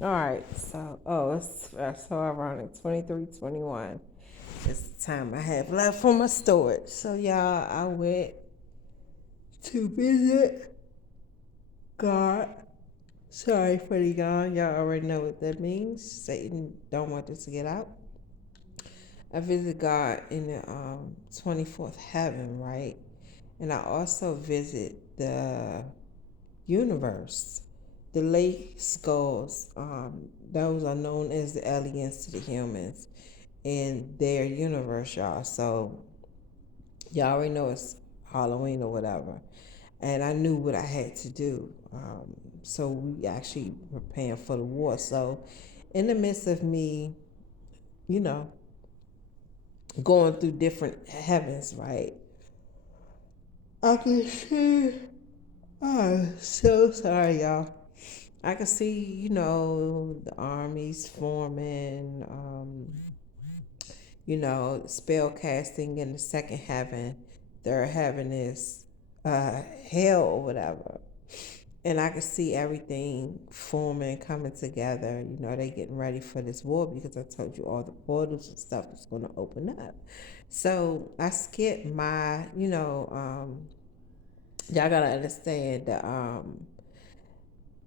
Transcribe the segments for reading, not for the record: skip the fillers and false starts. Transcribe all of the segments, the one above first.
All right, so it's so ironic. 23, 21 is the time I have left for my storage. So y'all, I went to visit God. Sorry for the yawn. Y'all already know what that means. Satan don't want us to get out. I visit God in the 24th heaven, right? And I also visit the universe. The lake skulls, those are known as the aliens to the humans in their universe, y'all. So y'all already know it's Halloween or whatever. And I knew what I had to do. So we actually preparing for the war. So in the midst of me, you know, going through different heavens, right? I can see. Oh, so sorry, y'all. I can see, the armies forming, spell casting in the second heaven. Third heaven is hell or whatever. And I can see everything forming, coming together. They getting ready for this war because I told you all the portals and stuff is going to open up. So I skipped y'all got to understand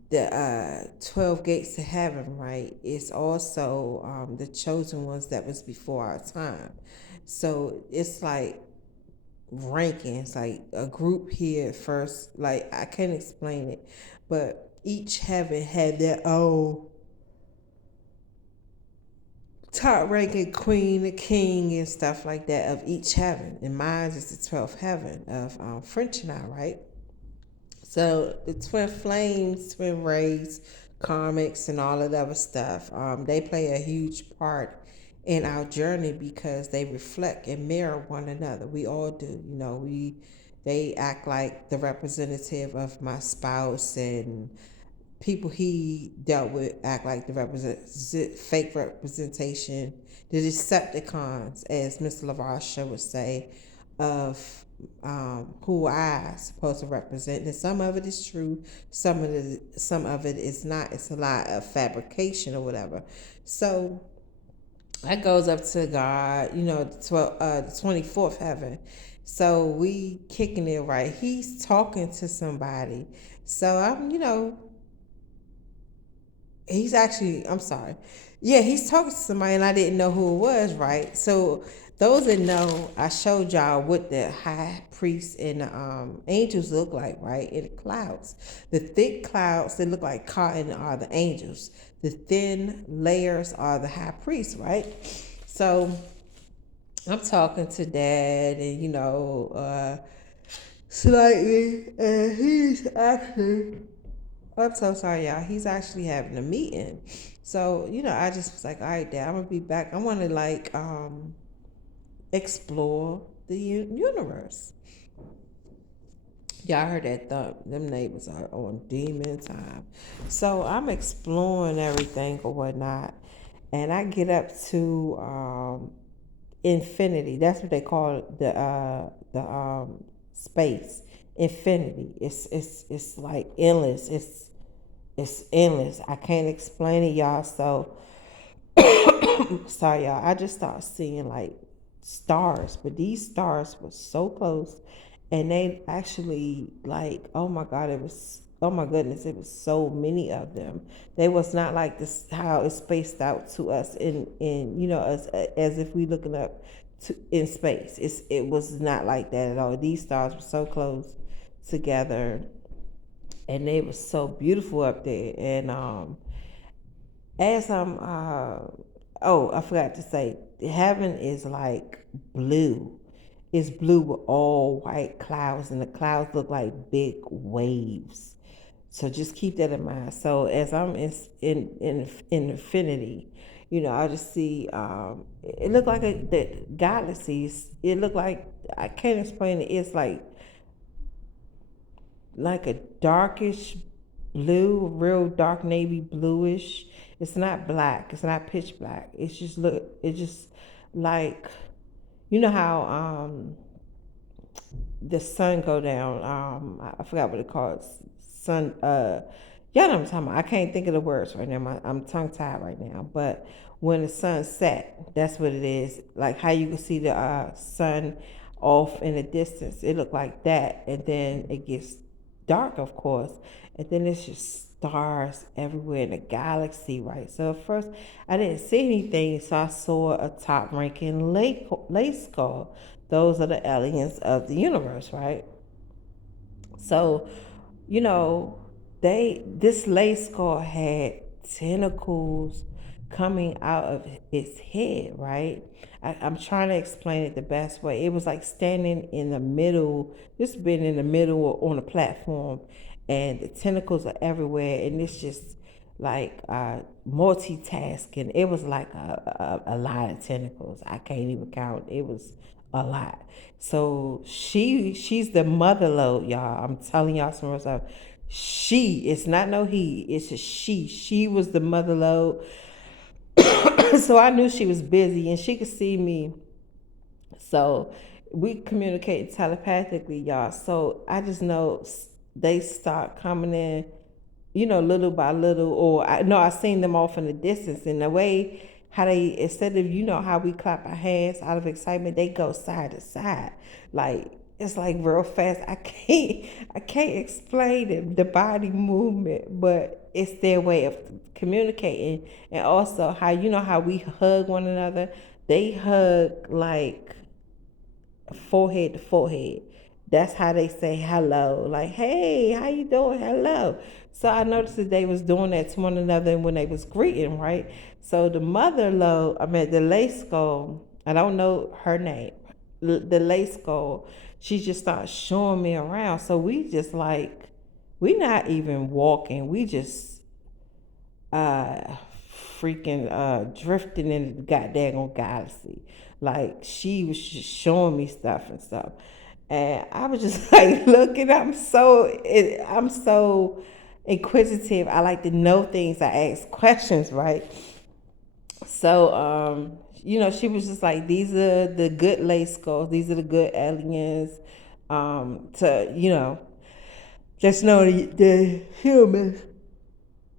the 12 gates to heaven, right, is also the chosen ones that was before our time. So it's like rankings, like a group here first. Like, I can't explain it, but each heaven had their own top ranking queen, the king, and stuff like that of each heaven. And mine is the 12th heaven of French and I, right? So the twin flames, twin rays, comics, and all of that other stuff, they play a huge part in our journey because they reflect and mirror one another. We all do. They act like the representative of my spouse, and people he dealt with act like the fake representation, the Decepticons, as Mr. LaVasha would say, of who I supposed to represent. And some of it is true, some of it is not. It's a lot of fabrication or whatever. So that goes up to God, the 24th heaven. So we kicking it right. He's talking to somebody. So I'm sorry. Yeah, he's talking to somebody and I didn't know who it was, right? So those that know, I showed y'all what the high priest and the angels look like, right? In the clouds. The thick clouds that look like cotton are the angels. The thin layers are the high priest, right? So I'm talking to dad and slightly, and he's actually, I'm so sorry, y'all. He's actually having a meeting. So, I just was like, all right, Dad, I'm gonna be back. I wanna like explore the universe. Y'all heard that thump. Them neighbors are on demon time. So I'm exploring everything or whatnot. And I get up to infinity. That's what they call the space. Infinity. It's like endless. It's endless. I can't explain it, y'all. So sorry, y'all. I just started seeing like stars, but these stars were so close, and they actually like, oh my god, it was, oh my goodness, it was so many of them. They was not like this how it's spaced out to us in as if we looking up in space. It was not like that at all. These stars were so close together, and they were so beautiful up there. And as I'm oh, I forgot to say, heaven is like blue. It's blue with all white clouds, and the clouds look like big waves. So just keep that in mind. So as I'm in infinity, I just see it looked like the galaxies. It looked like, I can't explain it. It's like a darkish blue, real dark navy bluish. It's not black. It's not pitch black. It's just look. It's just like, how the sun go down. I forgot what it calls. Sun. Y'all know what I'm talking about. I can't think of the words right now. I'm tongue tied right now. But when the sun set, that's what it is. Like how you can see the sun off in the distance. It looked like that. And then it gets dark, of course. And then it's just stars everywhere in the galaxy, right? So at first, I didn't see anything. So I saw a top ranking late skull. Those are the aliens of the universe, right? So, you know, this lace skull had tentacles coming out of its head, right? I'm trying to explain it the best way. It was like standing in the middle, just being in the middle on a platform, and the tentacles are everywhere, and it's just like multitasking. It was like a lot of tentacles. I can't even count. It was a lot. So she's the mother load, y'all. I'm telling y'all some real stuff. She, it's not no he, it's a she. She was the mother load. So I knew she was busy and she could see me. So we communicated telepathically, y'all. So I just know they start coming in, little by little. Or I know I seen them off in the distance. And the way how they, instead of, how we clap our hands out of excitement, they go side to side. Like, it's like real fast. I can't explain it, the body movement, but it's their way of communicating. And also how, how we hug one another. They hug like forehead to forehead. That's how they say hello. Like, hey, how you doing? Hello. So I noticed that they was doing that to one another when they was greeting, right? So the mother low, the lace skull, I don't know her name. The lace skull, she just started showing me around. So we just like, we not even walking. We just uh freaking drifting in the goddamn galaxy. Like she was just showing me stuff and stuff. And I was just like looking, I'm so inquisitive. I like to know things. I ask questions, right? So she was just like, these are the good lace skulls, these are the good aliens. To, just know the humans.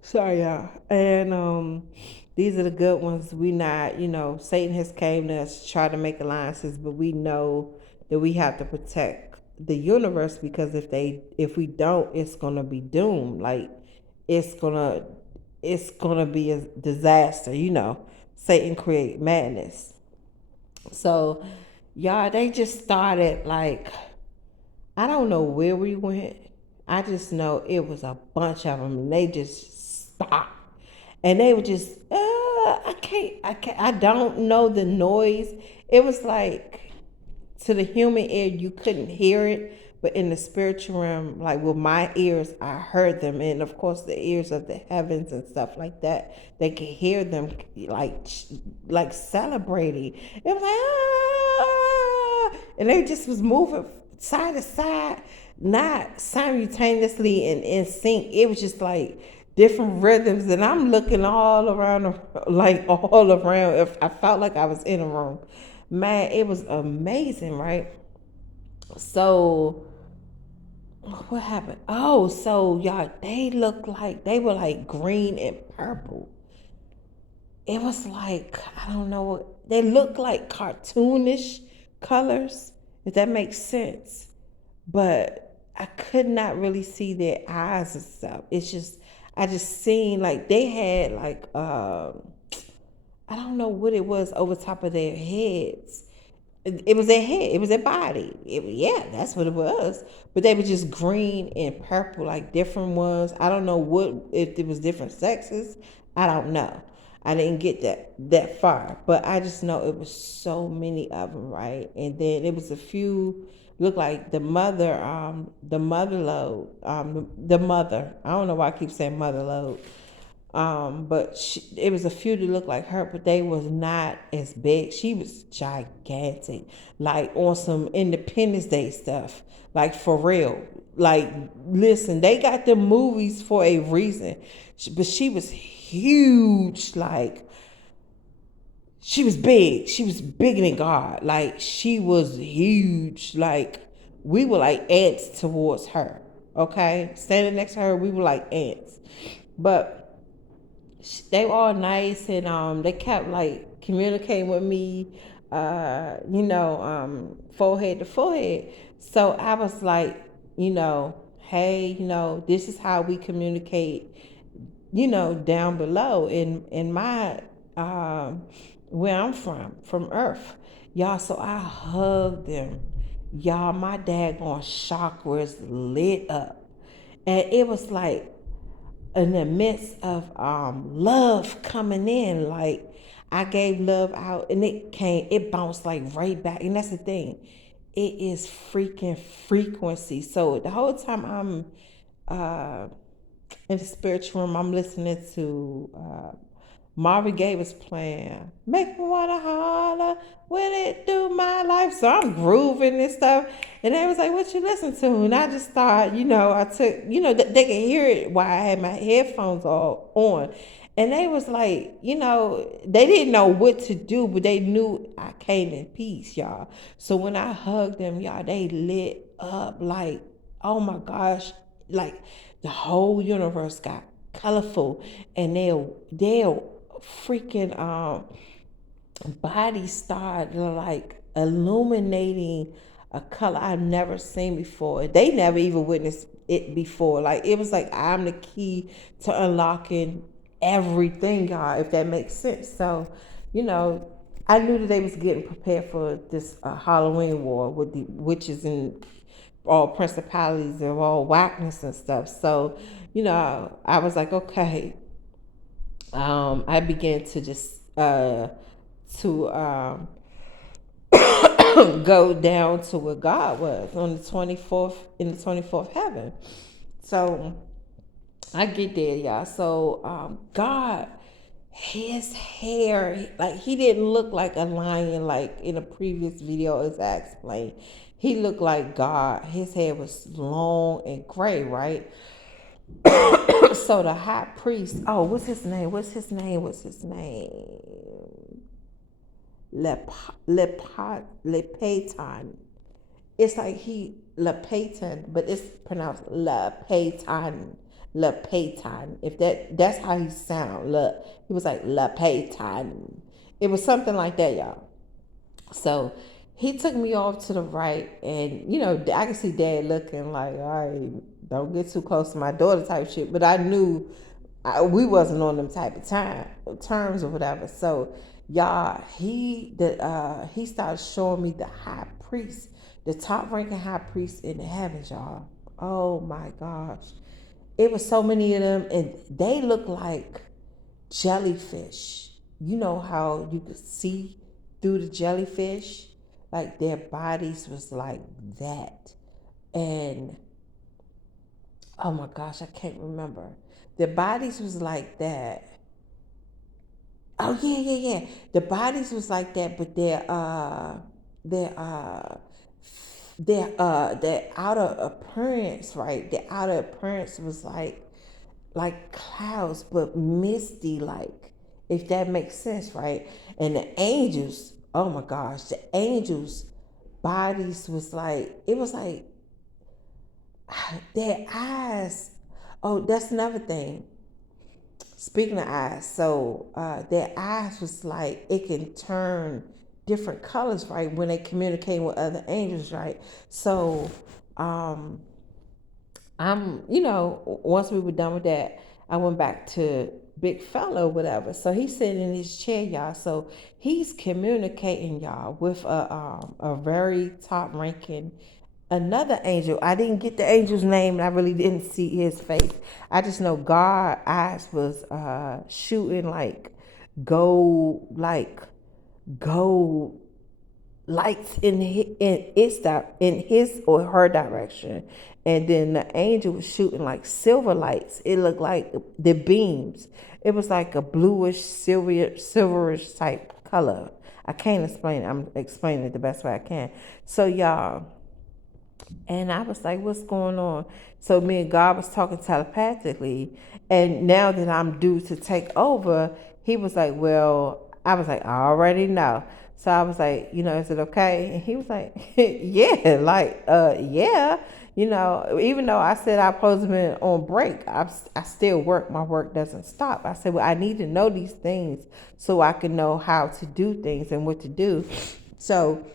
Sorry, y'all. And these are the good ones. We not, Satan has came to us to try to make alliances, but we know that we have to protect the universe, because if we don't, it's gonna be doomed. Like it's gonna it's gonna be a disaster. Satan create madness. So, y'all, they just started like, I don't know where we went. I just know it was a bunch of them, and they just stopped, and they were just, I don't know the noise. It was like, to the human ear, you couldn't hear it, but in the spiritual realm, like with my ears, I heard them, and of course, the ears of the heavens and stuff like that, they could hear them, like celebrating. It was like, and they just was moving side to side, not simultaneously and in sync. It was just like different rhythms, and I'm looking all around, like all around. If I felt like I was in a room, man, it was amazing, right? So what happened? Oh, so y'all, they were like green and purple. It was like, I don't know, they looked like cartoonish colors, if that makes sense. But I could not really see their eyes and stuff. It's just, I just seen like they had like I don't know what it was over top of their heads. It was their head. It was their body. Yeah, that's what it was. But they were just green and purple, like different ones. I don't know what, if it was different sexes. I don't know. I didn't get that far, but I just know it was so many of them, right? And then it was a few. Look like the mother load, the mother. I don't know why I keep saying mother load. But it was a few that looked like her, but they was not as big. She was gigantic, like on some Independence Day stuff, like for real. Like, listen, they got the movies for a reason, but she was huge. Like, she was big. She was bigger than God. Like, she was huge. Like, we were like ants towards her. Okay, standing next to her, we were like ants. But they were all nice, and they kept like communicating with me, forehead to forehead. So I was like, hey, this is how we communicate, down below in my where I'm from Earth, y'all. So I hugged them, y'all. My daggone chakras lit up, and it was like in the midst of love coming in. Like I gave love out, and it bounced like right back. And that's the thing, it is freaking frequency. So the whole time I'm uh, in the spiritual room, I'm listening to Marvin Gaye was playing "Make Me Wanna Holler When It Do My Life." So I'm grooving and stuff, and they was like, "What you listen to?" And I just thought, I took, they could hear it while I had my headphones all on, and they was like, they didn't know what to do, but they knew I came in peace, y'all. So when I hugged them, y'all, they lit up like, oh my gosh, like the whole universe got colorful, and they'll freaking body started like illuminating a color I've never seen before. They never even witnessed it before. Like it was like I'm the key to unlocking everything, y'all, if that makes sense. So, I knew that they was getting prepared for this Halloween war with the witches and all principalities of all whackness and stuff. So, I was like, okay, I began to just to go down to where God was on the 24th in the 24th heaven. So I get there, y'all. So God, his hair, like he didn't look like a lion like in a previous video as I explained. He looked like God. His hair was long and gray, right? So the high priest, oh, what's his name? Lapaton. It's like Lapaton, but it's pronounced Lapaton. Lapaton. If that's how he sound. He was like Lapaton. It was something like that, y'all. So he took me off to the right, and I could see Dad looking like, all right, don't get too close to my daughter type shit. But I knew we wasn't on them type of terms or whatever. So y'all, he started showing me the high priest, the top ranking high priest in the heavens, y'all. Oh my gosh, it was so many of them, and they look like jellyfish. You know how you could see through the jellyfish? Like their bodies was like that. And oh my gosh, I can't remember. Their bodies was like that. Oh yeah, yeah, yeah. The bodies was like that, but their their outer appearance, right? The outer appearance was like clouds, but misty, like, if that makes sense, right? And the angels, oh my gosh, the angels' bodies was like, it was like their eyes. Oh, that's another thing. Speaking of eyes, so their eyes was like it can turn different colors, right? When they communicate with other angels, right? So once we were done with that, I went back to Big Fella or whatever. So he's sitting in his chair, y'all. So he's communicating, y'all, with a very top ranking another angel. I didn't get the angel's name, and I really didn't see his face. I just know God eyes was shooting like gold lights in his or her direction, and then the angel was shooting like silver lights. It looked like the beams. It was like a bluish silverish type color. I can't explain it. I'm explaining it the best way I can. So y'all, and I was like, what's going on? So me and God was talking telepathically. And now that I'm due to take over, he was like, well, I was like, I already know. So I was like, is it okay? And he was like, yeah, like, yeah. Even though I said I supposed to be on break, I still work. My work doesn't stop. I said, well, I need to know these things so I can know how to do things and what to do. So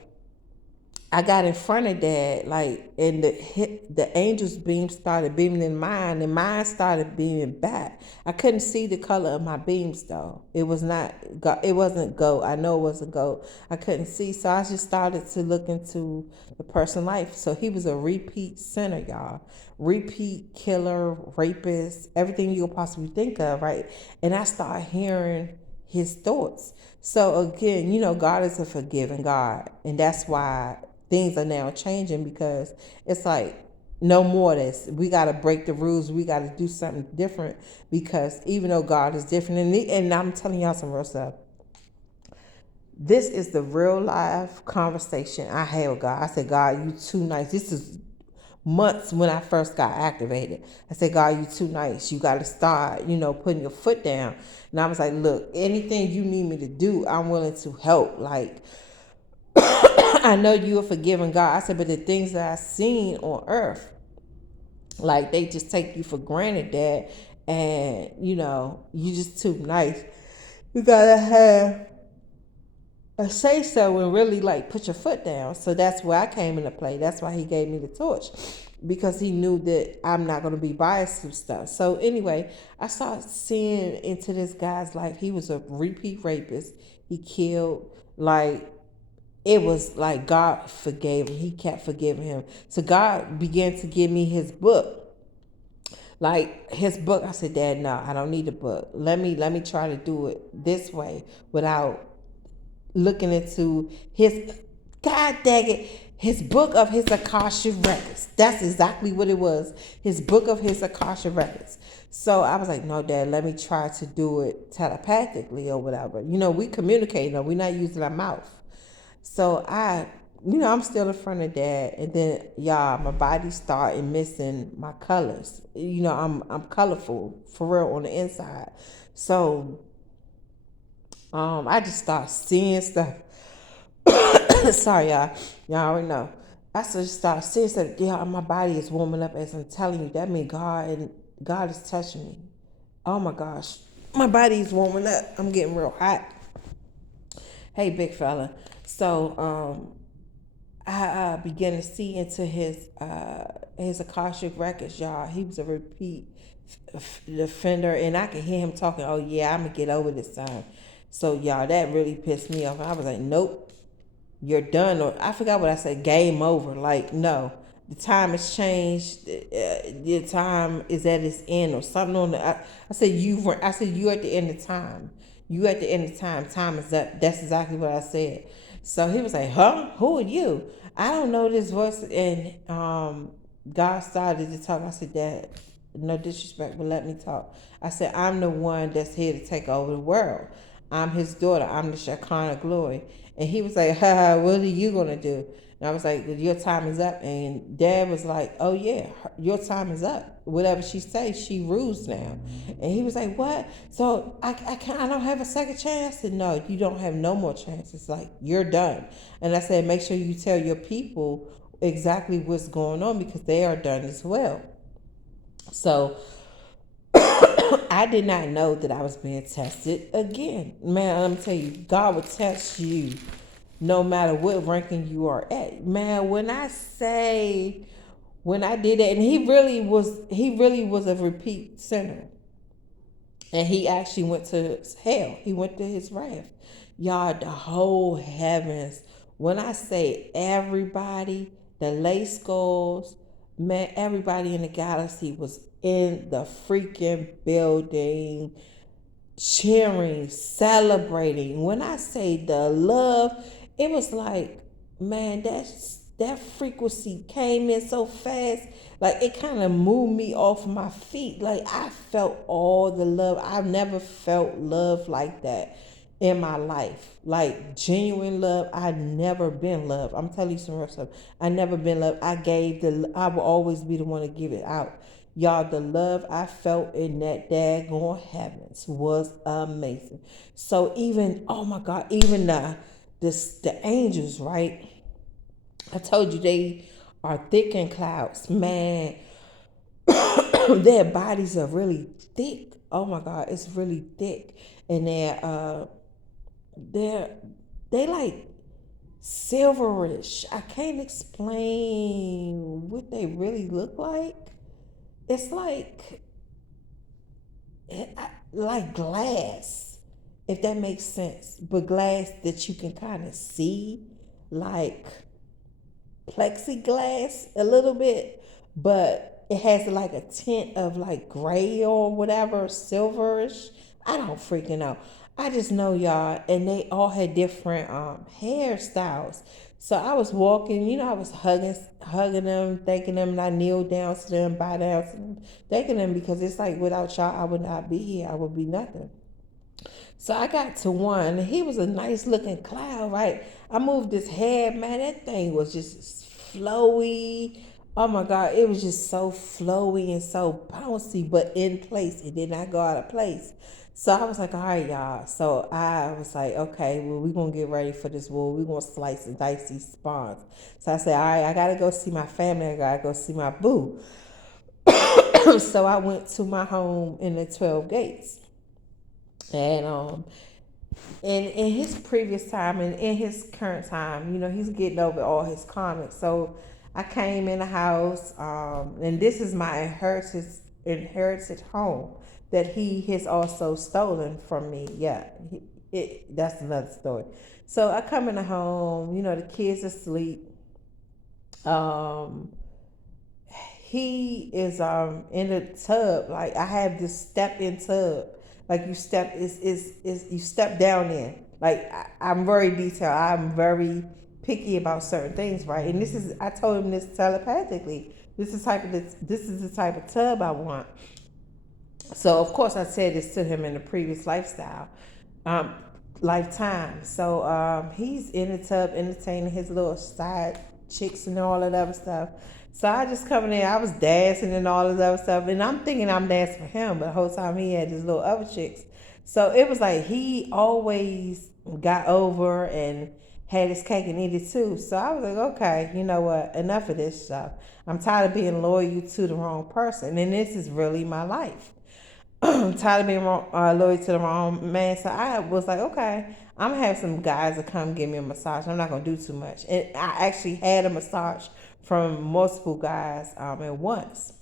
I got in front of Dad, like, and the angel's beam started beaming in mine, and mine started beaming back. I couldn't see the color of my beams though. It was not, it wasn't gold. I know it wasn't gold. I couldn't see, so I just started to look into the person's life. So he was a repeat sinner, y'all. Repeat killer, rapist, everything you could possibly think of, right? And I started hearing his thoughts. So again, God is a forgiving God, and that's why things are now changing, because it's like no more of this. We got to break the rules. We got to do something different, because even though God is different, and I'm telling y'all some real stuff. This is the real life conversation I had with God. I said, God, you too nice. This is months when I first got activated. I said, God, you too nice. You got to start, putting your foot down. And I was like, look, anything you need me to do, I'm willing to help. Like, I know you are forgiving God. I said, but the things that I've seen on earth, like, they just take you for granted, Dad. And, you just too nice. You gotta have a say so and really, like, put your foot down. So that's where I came into play. That's why he gave me the torch, because he knew that I'm not going to be biased to stuff. So anyway, I started seeing into this guy's life. He was a repeat rapist. He killed, like, it was like God forgave him. He kept forgiving him. So God began to give me his book. Like, his book, I said, Dad, no, I don't need a book. Let me try to do it this way without looking into his, God dang it, his book of his Akasha records. That's exactly what it was. His book of his Akasha records. So I was like, no, Dad, let me try to do it telepathically or whatever. We communicate, we're not using our mouth. So I'm still in front of Dad, and then y'all, my body started missing my colors. I'm colorful for real on the inside. So I just start seeing stuff. Sorry, y'all. Y'all already know. I just start seeing stuff. Yeah, my body is warming up as I'm telling you. That means God is touching me. Oh my gosh, my body is warming up. I'm getting real hot. Hey, big fella. So I began to see into his Akashic records, y'all. He was a repeat offender, and I could hear him talking. Oh yeah, I'm gonna get over this time. So y'all, that really pissed me off. I was like, nope, you're done. Or I forgot what I said. Game over. Like, no, the time has changed. The time is at its end, or something on the. I said you were. I said you at the end of time. You at the end of time. Time is up. That's exactly what I said. So he was like, huh? Who are you? I don't know this voice. And God started to talk. I said, Dad, no disrespect, but let me talk. I said, I'm the one that's here to take over the world. I'm his daughter. I'm the Shekinah glory. And he was like, what are you going to do? And I was like, your time is up. And Dad was like, oh yeah, your time is up. Whatever she says, she rules now. And he was like, what? So I don't have a second chance? I said, no, you don't have no more chances. Like, you're done. And I said, make sure you tell your people exactly what's going on, because they are done as well. So I did not know that I was being tested again. Man, let me tell you, God will test you no matter what ranking you are at. Man, when I say, when I did that, and he really was a repeat sinner. And he actually went to hell. He went to his wrath. Y'all, the whole heavens. When I say everybody, the LEI'SKULs, man, everybody in the galaxy was in the freaking building, cheering, celebrating. When I say the love, it was like, man, that frequency came in so fast. Like, it kind of moved me off my feet. Like, I felt all the love. I've never felt love like that in my life. Like, genuine love. I never been loved. I'm telling you some real stuff. I never been loved. I will always be the one to give it out. Y'all, the love I felt in that daggone heavens was amazing. So even, oh my God, even the angels, right? I told you they are thick in clouds. Man, their bodies are really thick. Oh my God, it's really thick. And they're they like silverish. I can't explain what they really look like. It's like glass, if that makes sense, but glass that you can kind of see, like plexiglass a little bit, but it has like a tint of like gray or whatever, silverish. I don't freaking know. I just know y'all, and they all had different hairstyles. So I was walking, I was hugging them, thanking them, and I kneeled down to them, bow down to them, thanking them because it's like without y'all, I would not be here. I would be nothing. So I got to one. He was a nice looking cloud, right? I moved his head, man. That thing was just flowy. Oh my God, it was just so flowy and so bouncy, but in place. It did not go out of place. So I was like, all right, y'all. So I was like, okay, well, we're going to get ready for this wool. We're going to slice and dice these spawns. So I said, all right, I got to go see my family. I got to go see my boo. So I went to my home in the 12 gates. And in his previous time and in his current time, he's getting over all his comments. So I came in the house, and this is my inherited home that he has also stolen from me. Yeah, that's another story. So I come in the home, the kids are asleep. Um, he is in the tub. Like I have this step in tub. Like you step is you step down in. Like I'm very detailed. I'm very picky about certain things, right? And this is I told him this telepathically. This is the type of tub I want. So of course I said this to him in the previous um, lifetime. So he's in the tub entertaining his little side chicks and all that other stuff. So I just come in there, I was dancing and all this other stuff, and I'm thinking I'm dancing for him, but the whole time he had his little other chicks. So it was like he always got over and had his cake and eat it too. So I was like, okay, you know what? Enough of this stuff. I'm tired of being loyal to the wrong person, and this is really my life. I'm tired of being loyal to the wrong man. So I was like, okay, I'm gonna have some guys to come give me a massage. I'm not gonna do too much. And I actually had a massage from multiple guys at once.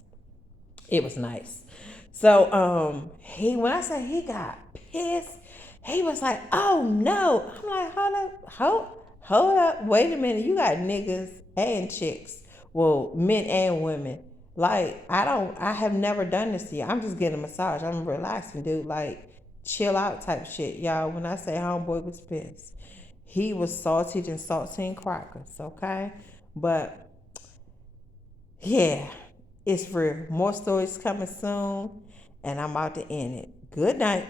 It was nice. So he when I say he got pissed, he was like, "Oh no!" I'm like, "Hold up, hold up, wait a minute. You got niggas and chicks, well, men and women. Like I have never done this to you. I'm just getting a massage. I'm relaxing, dude. Like chill out type shit, y'all. When I say homeboy was pissed, he was salty and saltine crackers. Okay, but yeah, it's real. More stories coming soon, and I'm about to end it. Good night.